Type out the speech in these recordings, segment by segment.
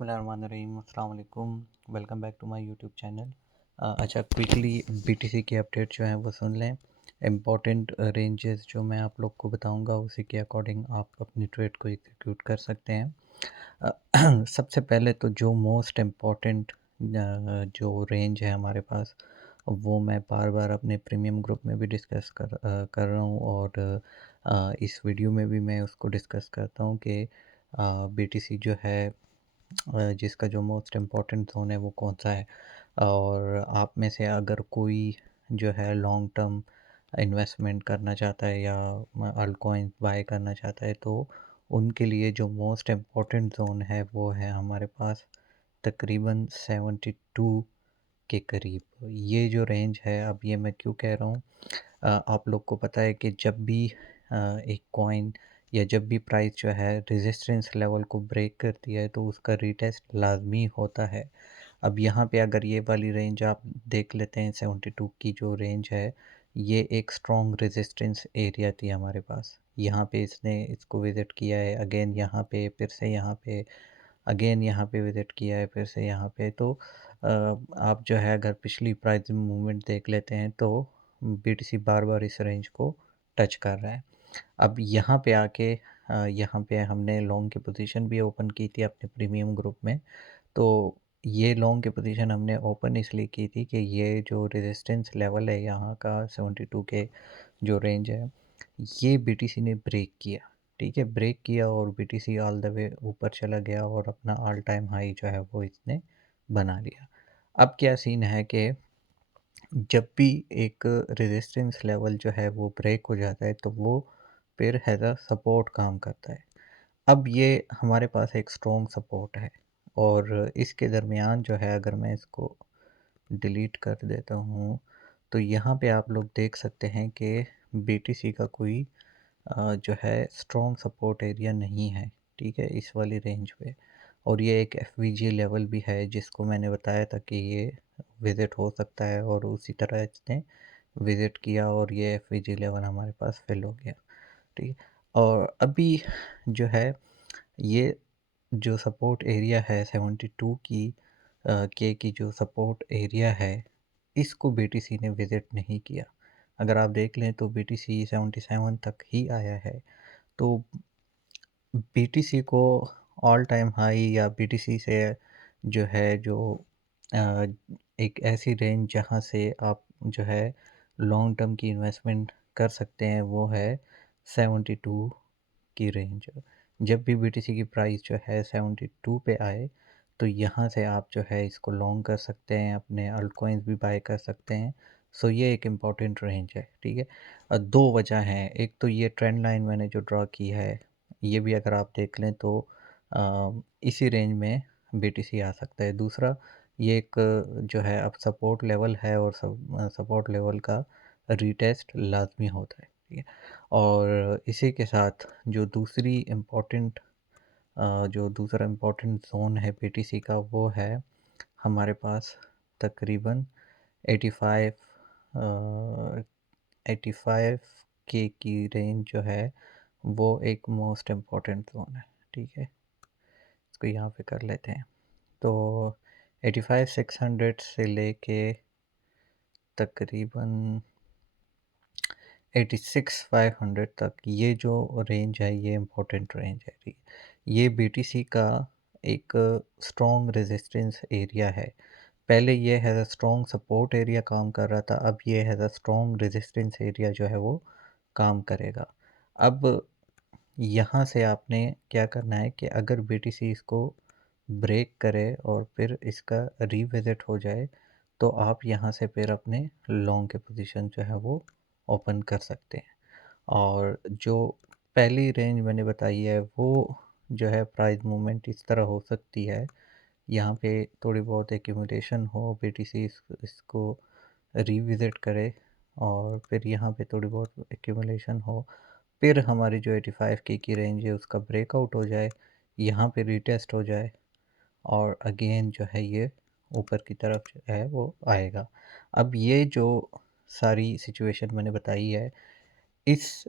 बिस्मिल्लाहिर्रहमानिर्रहीम, अस्सलाम वालेकुम। Welcome back to my YouTube channel. अच्छा, क्विकली बीटीसी की अपडेट जो है वो सुन लें। इम्पोर्टेंट रेंजेस जो मैं आप लोग को बताऊंगा उसी के अकॉर्डिंग आप अपनी ट्रेड को एग्जीक्यूट कर सकते हैं। सबसे पहले तो जो मोस्ट इम्पॉर्टेंट जो रेंज है हमारे पास, वो मैं बार बार अपने प्रीमियम ग्रुप में भी डिस्कस कर रहा हूँ, और इस वीडियो में भी मैं उसको डिस्कस करता हूँ कि बीटीसी जो है जिसका जो मोस्ट इम्पॉर्टेंट ज़ोन है वो कौन सा है। और आप में से अगर कोई जो है लॉन्ग टर्म इन्वेस्टमेंट करना चाहता है या अल्टकॉइन बाय करना चाहता है, तो उनके लिए जो मोस्ट इम्पॉर्टेंट ज़ोन है वो है हमारे पास तकरीबन 72 के करीब। ये जो रेंज है, अब ये मैं क्यों कह रहा हूँ, आप लोग को पता है कि जब भी एक कॉइन या जब भी प्राइस जो है रेजिस्टेंस लेवल को ब्रेक करती है तो उसका रीटेस्ट लाजमी होता है। अब यहाँ पे अगर ये वाली रेंज आप देख लेते हैं, 72 की जो रेंज है, ये एक स्ट्रॉन्ग रेजिस्टेंस एरिया थी हमारे पास। यहाँ पे इसने इसको विज़िट किया है, अगेन यहाँ पे, फिर से यहाँ पे, अगेन यहाँ पे विज़िट किया है, फिर से यहाँ पे। तो आप जो है अगर पिछली प्राइस मूवमेंट देख लेते हैं तो बीटीसी बार बार इस रेंज को टच कर रहा है। अब यहाँ पे आके यहाँ पे हमने लॉन्ग की पोजीशन भी ओपन की थी अपने प्रीमियम ग्रुप में। तो ये लॉन्ग की पोजीशन हमने ओपन इसलिए की थी कि ये जो रेजिस्टेंस लेवल है यहाँ का 72 के जो रेंज है, ये बीटीसी ने ब्रेक किया। ठीक है, ब्रेक किया और बीटीसी ऑल द वे ऊपर चला गया और अपना ऑल टाइम हाई जो है वो इसने बना लिया। अब क्या सीन है कि जब भी एक रेजिस्टेंस लेवल जो है वो ब्रेक हो जाता है तो वो फिर हैज़ अ सपोर्ट काम करता है। अब ये हमारे पास एक स्ट्रॉन्ग सपोर्ट है, और इसके दरमियान जो है अगर मैं इसको डिलीट कर देता हूँ तो यहाँ पे आप लोग देख सकते हैं कि बीटीसी का कोई जो है स्ट्रॉन्ग सपोर्ट एरिया नहीं है। ठीक है, इस वाली रेंज पे। और ये एक एफवीजी लेवल भी है जिसको मैंने बताया था कि ये विज़िट हो सकता है, और उसी तरह इसने विज़िट किया और ये एफवीजी लेवल हमारे पास फिल हो गया। ठीक है, और अभी जो है ये जो सपोर्ट एरिया है 72 की के की जो सपोर्ट एरिया है, इसको बीटीसी ने विज़िट नहीं किया। अगर आप देख लें तो बीटीसी 77 तक ही आया है। तो बीटीसी को ऑल टाइम हाई या बीटीसी से जो है जो अ, एक ऐसी रेंज जहाँ से आप जो है लॉन्ग टर्म की इन्वेस्टमेंट कर सकते हैं, वो है 72 की रेंज। जब भी बीटीसी की प्राइस जो है 72 पे आए तो यहाँ से आप जो है इसको लॉन्ग कर सकते हैं, अपने अल्ट कॉइन्स भी बाय कर सकते हैं। सो ये एक इम्पॉर्टेंट रेंज है। ठीक है, दो वजह हैं। एक तो ये ट्रेंड लाइन मैंने जो ड्रॉ की है, ये भी अगर आप देख लें तो इसी रेंज में बीटीसी आ सकता है। दूसरा, ये एक जो है अब सपोर्ट लेवल है, और सपोर्ट लेवल का रीटेस्ट लाजमी होता है। ठीक है, और इसी के साथ जो दूसरा इम्पोर्टेंट ज़ोन है बीटीसी का, वो है हमारे पास तकरीबन 85 85 के की रेंज जो है वो एक मोस्ट इम्पॉर्टेंट ज़ोन है। ठीक है, इसको यहाँ पे कर लेते हैं। तो 85,600 से लेके तकरीबन 86,500 तक ये जो रेंज है ये इम्पोर्टेंट रेंज है। ठीक है, ये बीटीसी का एक स्ट्रॉन्ग रेजिस्टेंस एरिया है। पहले ये has a strong support area काम कर रहा था, अब ये has a strong resistance area जो है वो काम करेगा। अब यहाँ से आपने क्या करना है कि अगर बीटीसी इसको ब्रेक करे और फिर इसका रीविज़िट हो जाए, तो आप यहाँ से फिर अपने लॉन्ग के पोजीशन जो है वो ओपन कर सकते हैं। और जो पहली रेंज मैंने बताई है वो जो है प्राइस मूवमेंट इस तरह हो सकती है, यहाँ पे थोड़ी बहुत एक्यूमुलेशन हो, बीटीसी इसको रीविज़िट करे, और फिर यहाँ पे थोड़ी बहुत एक्यूमुलेशन हो, फिर हमारी जो 85 के की रेंज है उसका ब्रेकआउट हो जाए, यहाँ पे रीटेस्ट हो जाए, और अगेन जो है ये ऊपर की तरफ जो है वो आएगा। अब ये जो सारी सिचुएशन मैंने बताई है, इस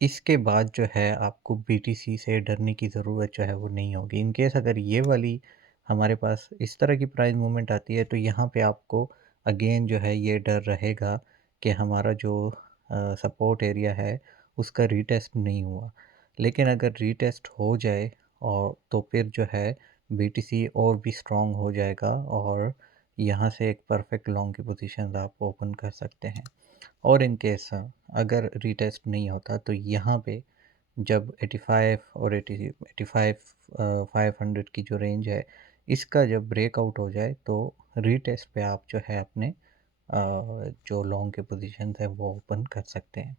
इसके बाद जो है आपको बीटीसी से डरने की ज़रूरत जो है वो नहीं होगी। इन केस अगर ये वाली हमारे पास इस तरह की प्राइस मूवमेंट आती है तो यहाँ पे आपको अगेन जो है ये डर रहेगा कि हमारा जो सपोर्ट एरिया है उसका रीटेस्ट नहीं हुआ। लेकिन अगर रीटेस्ट हो जाए और तो फिर जो है बीटीसी और भी स्ट्रॉन्ग हो जाएगा और यहाँ से एक परफेक्ट लॉन्ग की पोजीशन आप ओपन कर सकते हैं। और इन केस अगर रीटेस्ट नहीं होता तो यहाँ पे जब 85 और 85 500 की जो रेंज है इसका जब ब्रेकआउट हो जाए तो रीटेस्ट पे आप जो है अपने जो लॉन्ग के पोजीशन है वो ओपन कर सकते हैं।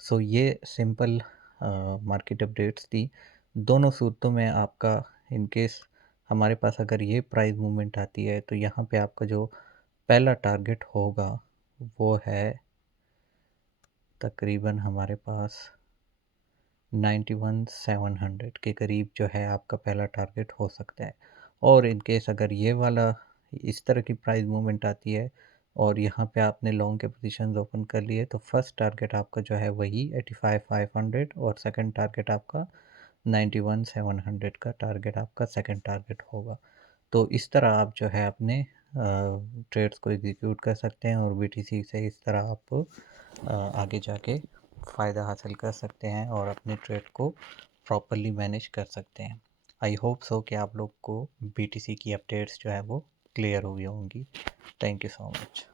सो ये सिंपल मार्केट अपडेट्स थी। दोनों सूरतों में आपका इन केस हमारे पास अगर ये प्राइस मूवमेंट आती है तो यहाँ पे आपका जो पहला टारगेट होगा वो है तकरीबन हमारे पास 91,700 के करीब जो है आपका पहला टारगेट हो सकता है। और इन केस अगर ये वाला इस तरह की प्राइस मूवमेंट आती है और यहाँ पे आपने लॉन्ग के पोजीशंस ओपन कर लिए तो फर्स्ट टारगेट आपका जो है वही 85,500 और सेकंड टारगेट आपका 91,700 का टारगेट आपका सेकंड टारगेट होगा। तो इस तरह आप जो है अपने ट्रेड्स को एग्जीक्यूट कर सकते हैं और बीटीसी से इस तरह आप आगे जाके फ़ायदा हासिल कर सकते हैं और अपने ट्रेड को प्रॉपरली मैनेज कर सकते हैं। आई होप सो कि आप लोग को बीटीसी की अपडेट्स जो है वो क्लियर हुई होंगी। Thank you so much.